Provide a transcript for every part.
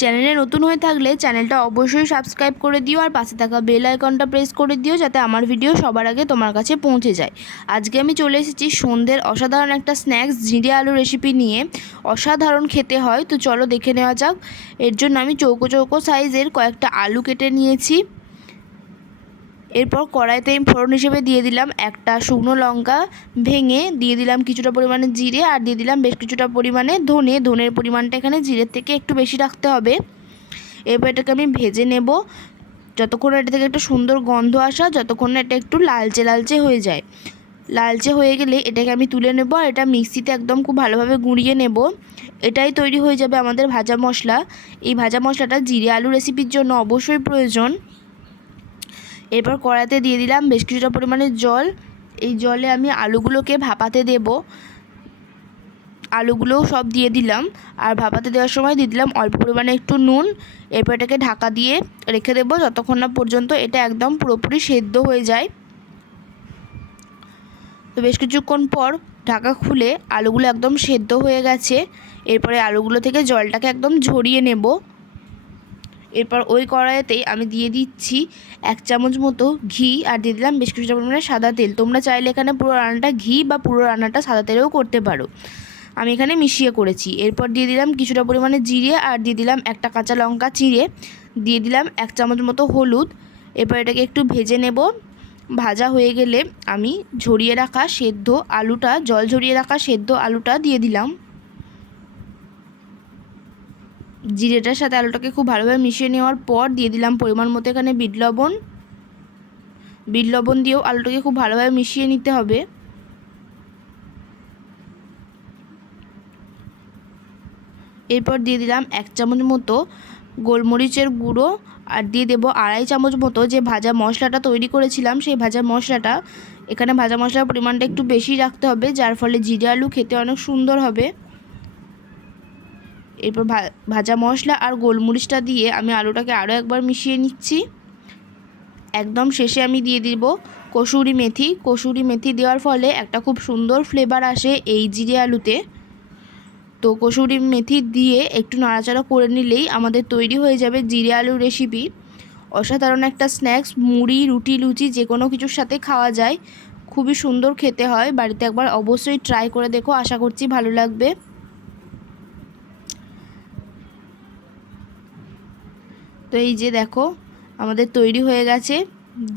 চ্যানেলে নতুন হয়ে থাকলে চ্যানেলটা অবশ্যই সাবস্ক্রাইব করে দিও আর পাশে থাকা বেল আইকনটা প্রেস করে দিও যাতে আমার ভিডিও সবার আগে তোমার কাছে পৌঁছে যায়। আজকে আমি চলে এসেছি সন্ধ্যের অসাধারণ একটা স্ন্যাক্স জিরে আলু রেসিপি নিয়ে। অসাধারণ খেতে হয়, তো চলো দেখে নেওয়া যাক। এর জন্য আমি চৌকো চৌকো সাইজের কয়েকটা আলু কেটে নিয়েছি। এরপর কড়াইতে আমি ফোড়ন হিসেবে দিয়ে দিলাম একটা শুকনো লঙ্কা ভেঙে, দিয়ে দিলাম কিছুটা পরিমাণে জিরে আর দিয়ে দিলাম বেশ কিছুটা পরিমাণে ধনের পরিমাণটা এখানে জিরের থেকে একটু বেশি রাখতে হবে। এরপর এটাকে আমি ভেজে নেব যতক্ষণ এটা থেকে একটা সুন্দর গন্ধ আসা, যতক্ষণ না এটা একটু লালচে লালচে হয়ে যায়। লালচে হয়ে গেলে এটাকে আমি তুলে নেব আর এটা মিক্সিতে একদম খুব ভালোভাবে গুঁড়িয়ে নেব। এটাই তৈরি হয়ে যাবে আমাদের ভাজা মশলা। এই ভাজা মশলাটা জিরে আলু রেসিপির জন্য অবশ্যই প্রয়োজন। এরপর কড়াইতে দিয়ে দিলাম বেশ কিছুটা পরিমাণে জল। এই জলে আমি আলুগুলোকে ভাপাতে দেব। আলুগুলোও সব দিয়ে দিলাম আর ভাপাতে দেওয়ার সময় দিয়ে দিলাম অল্প পরিমাণে একটু নুন। এরপর এটাকে ঢাকা দিয়ে রেখে দেবো যতক্ষণ না পর্যন্ত এটা একদম পুরোপুরি সেদ্ধ হয়ে যায়। তো বেশ কিছুক্ষণ পর ঢাকা খুলে আলুগুলো একদম সেদ্ধ হয়ে গেছে। এরপরে আলুগুলো থেকে জলটাকে একদম ঝরিয়ে নেব। এরপর ওই কড়াইতেই আমি দিয়ে দিচ্ছি 1 চামচ মতো ঘি আর দিয়ে দিলাম বেশ কিছুটা পরিমাণে সাদা তেল। তোমরা চাইলে এখানে পুরো রান্নাটা ঘি বা পুরো রান্নাটা সাদা তেলেও করতে পারো, আমি এখানে মিশিয়ে করেছি। এরপর দিয়ে দিলাম কিছুটা পরিমাণে জিরে আর দিয়ে দিলাম একটা কাঁচা লঙ্কা চিড়ে, দিয়ে দিলাম 1 চামচ মতো হলুদ। এরপর এটাকে একটু ভেজে নেব। ভাজা হয়ে গেলে আমি ঝরিয়ে রাখা সেদ্ধ আলুটা, জল ঝরিয়ে রাখা সেদ্ধ আলুটা দিয়ে দিলাম। জিরেটার সাথে আলুটাকে খুব ভালোভাবে মিশিয়ে নেওয়ার পর দিয়ে দিলাম পরিমাণ মতো এখানে বিট লবণ। বিট লবণ দিয়েও আলুটাকে খুব ভালোভাবে মিশিয়ে নিতে হবে। এরপর দিয়ে দিলাম 1 চামচ মতো গোলমরিচের গুঁড়ো আর দিয়ে দেবো 2.5 চামচ মতো যে ভাজা মশলাটা তৈরি করেছিলাম সেই ভাজা মশলাটা। এখানে ভাজা মশলার পরিমাণটা একটু বেশি রাখতে হবে, যার ফলে জিরে আলু খেতে অনেক সুন্দর হবে। এরপর ভাজা মশলা আর গোলমরিচটা দিয়ে আমি আলুটাকে আরও একবার মিশিয়ে নিচ্ছি। একদম শেষে আমি দিয়ে দিব কসুরি মেথি। কসুরি মেথি দেওয়ার ফলে একটা খুব সুন্দর ফ্লেভার আসে এই জিরে আলুতে। তো কসুরি মেথি দিয়ে একটু নাড়াচাড়া করে নিলেই আমাদের তৈরি হয়ে যাবে জিরে আলুর রেসিপি। অসাধারণ একটা স্ন্যাক্স, মুড়ি রুটি লুচি যে কোনো কিছুর সাথে খাওয়া যায়, খুবই সুন্দর খেতে হয়। বাড়িতে একবার অবশ্যই ট্রাই করে দেখো, আশা করছি ভালো লাগবে। তো এই যে দেখো আমাদের তৈরি হয়ে গেছে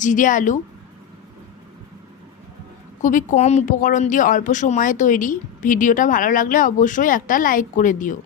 জিরে আলু। খুবই কম উপকরণ দিয়ে অল্প সময়ে তৈরি। ভিডিওটা ভালো লাগলে অবশ্যই একটা লাইক করে দিও।